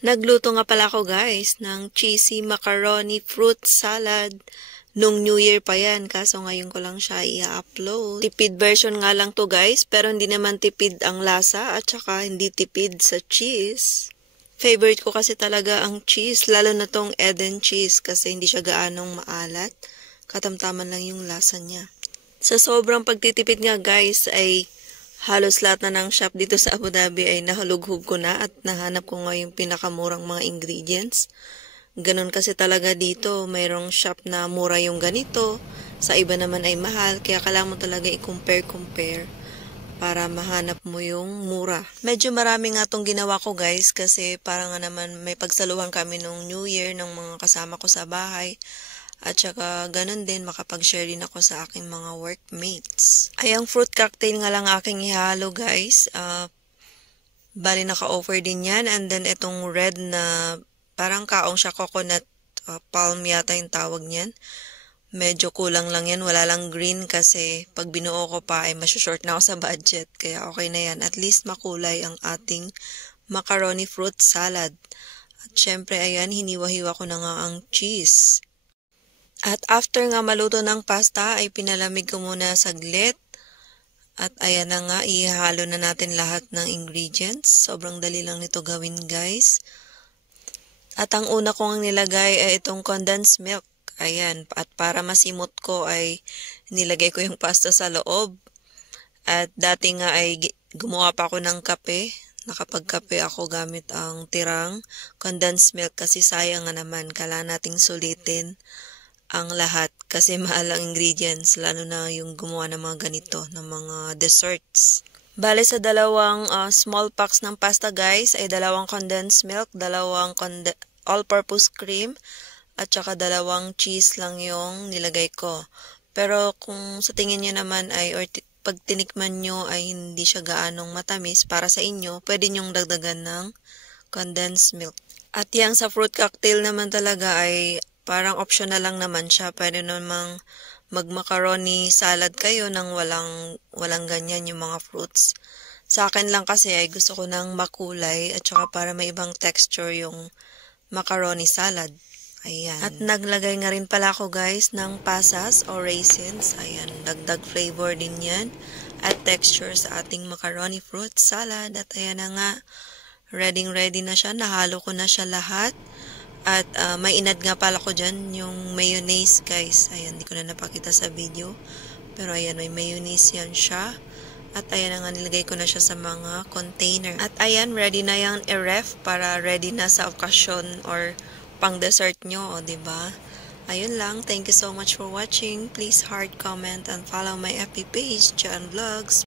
Nagluto nga pala ako guys ng cheesy macaroni fruit salad. Nung New Year pa yan, kaso ngayon ko lang siya i-upload. Tipid version nga lang to guys, pero hindi naman tipid ang lasa at saka hindi tipid sa cheese. Favorite ko kasi talaga ang cheese, lalo na tong Eden cheese kasi hindi siya gaanong maalat. Katamtaman lang yung lasa niya. Sa sobrang pagtitipid nga guys ay halos lahat na ng shop dito sa Abu Dhabi ay nahalughub ko na at nahanap ko nga yung pinakamurang mga ingredients. Ganon kasi talaga dito, mayroong shop na mura yung ganito, sa iba naman ay mahal, kaya kailangan mo talaga i-compare para mahanap mo yung mura. Medyo marami nga tong ginawa ko guys kasi para nga naman may pagsaluhan kami nung New Year ng mga kasama ko sa bahay. At saka ganun din makapag-share din ako sa aking mga workmates. Ay, ang fruit cocktail nga lang aking ihalo guys. Bali naka-offer din yan. And then itong red na parang kaong siya, coconut palm yata yung tawag niyan. Medyo kulang lang yan. Wala lang green kasi pag binuo ko pa ay masyashort na ako sa budget. Kaya okay na yan. At least makulay ang ating macaroni fruit salad. At syempre ayan, hiniwa-hiwa ko na nga ang cheese. At after nga maluto ng pasta ay pinalamig ko muna saglit. At ayan na nga, ihalo na natin lahat ng ingredients. Sobrang dali lang nito gawin guys. At ang una kong nilagay ay itong condensed milk. Ayan, at para masimot ko ay nilagay ko yung pasta sa loob. At dati nga ay gumawa pa ako ng kape. Nakapagkape ako gamit ang tirang condensed milk kasi sayang nga naman. Kailangan nating sulitin ang lahat kasi mahal ang ingredients, lalo na yung gumawa ng mga ganito, ng mga desserts. Bale sa dalawang small packs ng pasta guys ay dalawang condensed milk, dalawang all-purpose cream, at saka dalawang cheese lang yung nilagay ko. Pero kung sa tingin nyo naman ay, or pag tinikman nyo ay hindi siya gaanong matamis para sa inyo, pwede nyong dagdagan ng condensed milk. At yang sa fruit cocktail naman talaga ay parang optional lang naman siya. Pwede namang mag-macaroni salad kayo nang walang ganyan yung mga fruits. Sa akin lang kasi ay gusto ko ng makulay at saka para may ibang texture yung macaroni salad. Ayan. At naglagay nga rin pala ako guys ng pasas o raisins. Ayan, dagdag flavor din yan at texture sa ating macaroni fruit salad. At ayan na nga, ready na siya. Nahalo ko na siya lahat. At may inad nga pala ko dyan, yung mayonnaise guys. Ayan, di ko na napakita sa video. Pero ayan, may mayonnaise yan siya. At ayan na nga, nilagay ko na siya sa mga container. At ayan, ready na yung i-ref para ready na sa okasyon or pang dessert nyo, o diba? Ayun lang, thank you so much for watching. Please heart, comment, and follow my FB page, Jan Vlogs.